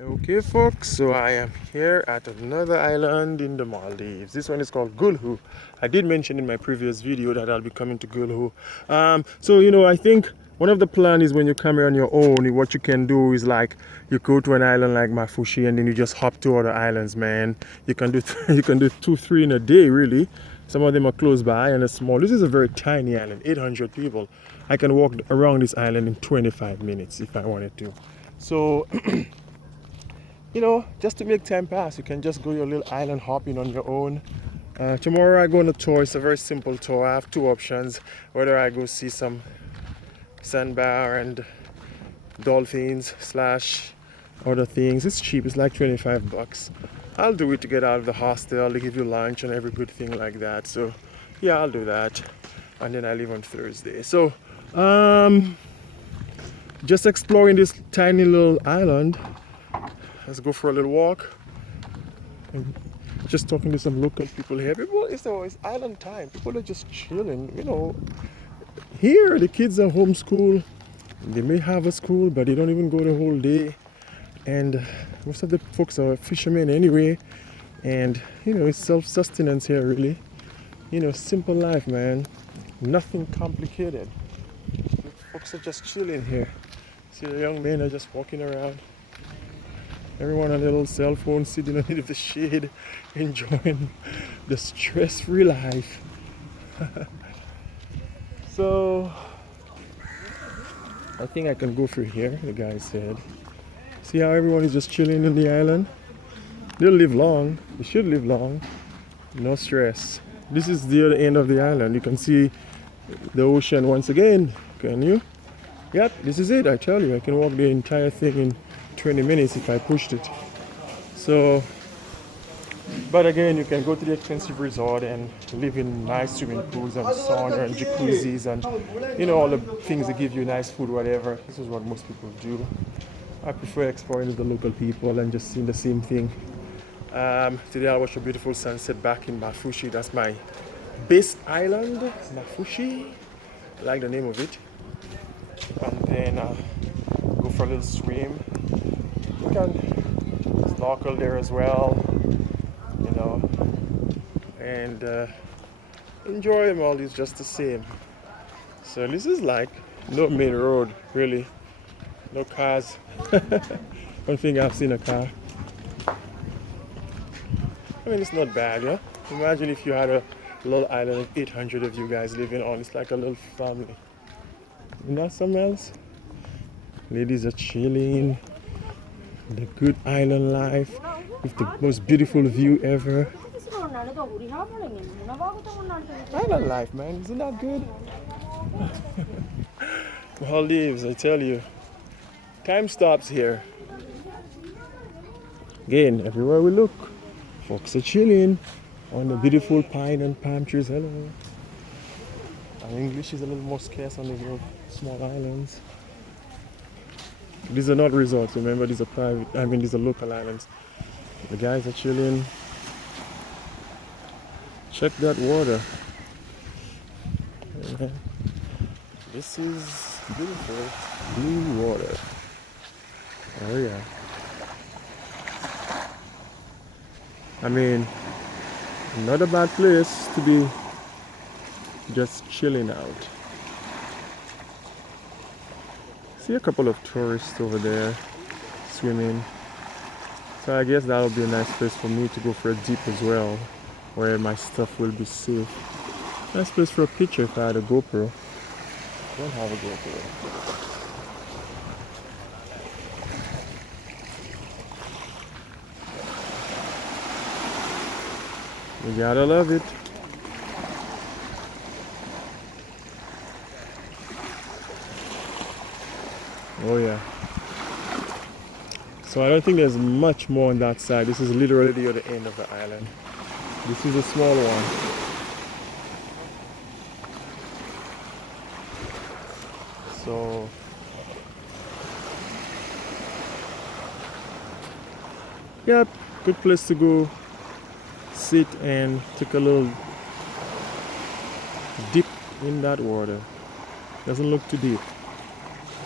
Okay, folks, so I am here at another island in the Maldives. This one is called Gulhi. I did mention in my previous video that I'll be coming to Gulhi. I think one of the plans is when you come here on your own, what you can do is like you go to an island like Mafushi and then you just hop to other islands, man. You can do you can do 2, 3 in a day, really. Some of them are close by and are small. This is a very tiny island, 800 people. I can walk around this island in 25 minutes if I wanted to. So just to make time pass, you can just go your little island hopping on your own. Tomorrow I go on a tour. It's a very simple tour. I have two options. Whether I go see some sandbar and dolphins slash other things. It's cheap. It's like 25 bucks. I'll do it to get out of the hostel. They give you lunch and every good thing like that. So yeah, I'll do that. And then I leave on Thursday. So just exploring this tiny little island. Let's go for a little walk. And just talking to some local people here. It's island time. People are just chilling. Here the kids are homeschooled. They may have a school, but they don't even go the whole day. And most of the folks are fishermen anyway. And it's self-sustenance here, really. Simple life, man. Nothing complicated. The folks are just chilling here. See, the young men are just walking around. Everyone on their little cell phone sitting underneath the shade, enjoying the stress-free life. So, I think I can go through here, the guy said. See how everyone is just chilling on the island? They'll live long. They should live long. No stress. This is the other end of the island. You can see the ocean once again. Can you? Yep, this is it. I tell you, I can walk the entire thing in 20 minutes if I pushed it. So, but again, you can go to the expensive resort and live in nice swimming pools and sauna and jacuzzis and all the things that give you nice food, whatever. This is what most people do. I prefer exploring with the local people and just seeing the same thing. Today I watched a beautiful sunset back in Mafushi. That's my base island, Mafushi. I like the name of it. And then go for a little swim. You can snorkel there as well, and enjoy Maldives just the same. So this is like no main road, really. No cars. One thing I've seen a car. I mean, it's not bad, yeah? Imagine if you had a little island of 800 of you guys living on. It's like a little family. Isn't that something else? Ladies are chilling. The good island life with the most beautiful view ever. Island life, man. Isn't that good? Maldives, I tell you. Time stops here. Again, everywhere we look, folks are chilling on the beautiful pine and palm trees. Hello. And English is a little more scarce on the little small islands. These are not resorts, remember, these are local islands. The guys are chilling. Check that water. This is beautiful blue water. Oh yeah. I mean, not a bad place to be just chilling out. See a couple of tourists over there swimming. So I guess that'll be a nice place for me to go for a dip as well, where my stuff will be safe. Nice place for a picture if I had a GoPro. I don't have a GoPro. You gotta love it. Oh yeah. So I don't think there's much more on that side. This is literally the other end of the island. This is a small one. So yep, good place to go sit and take a little dip in that water. Doesn't look too deep.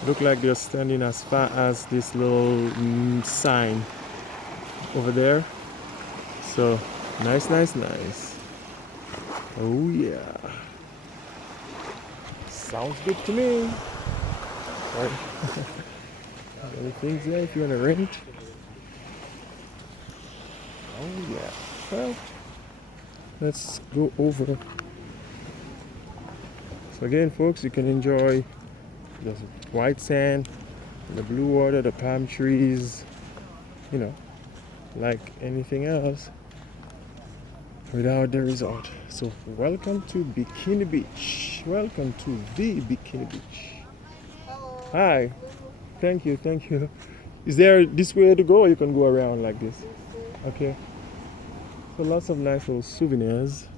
Look like they're standing as far as this little sign over there. So nice, nice, nice. Oh yeah. Sounds good to me. Right. Any things there if you want to rent? Oh yeah. Well, let's go over. So again, folks, you can enjoy the white sand, the blue water, the palm trees, you know, like anything else without the resort. So welcome to Bikini Beach. Welcome to the Bikini Beach. Hi. Thank you, thank you. Is there this way to go or you can go around like this? Okay. So lots of nice little souvenirs.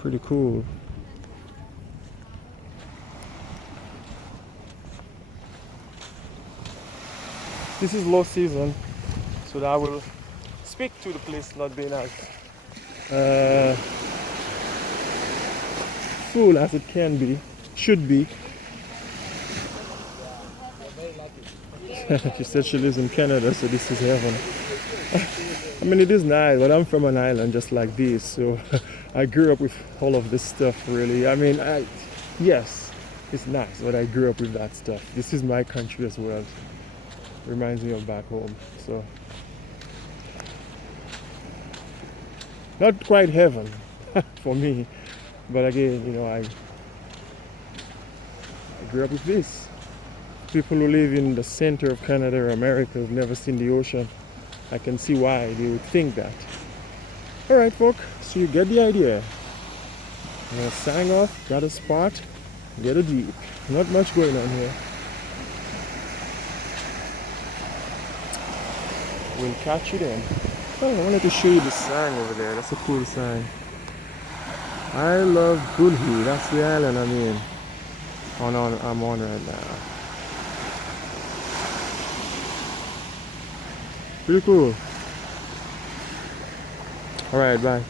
Pretty cool. This is low season, so that will speak to the place not being as full as it can be, should be. She said she lives in Canada, so this is heaven. I mean, it is nice, but I'm from an island just like this, so I grew up with all of this stuff, really. I mean, yes, it's nice, but I grew up with that stuff. This is my country as well. Reminds me of back home, so not quite heaven for me, but again, you know, I grew up with this. People who live in the center of Canada or America have never seen the ocean. I can see why they would think that. All right, folks, so you get the idea. I'm gonna sign off, got a spot, get a Jeep. Not much going on here. We'll catch you then. Oh, I wanted to show you the sign over there. That's a cool sign. I love Gulhi. That's the island I'm in. I'm on right now. Pretty cool. All right, bye.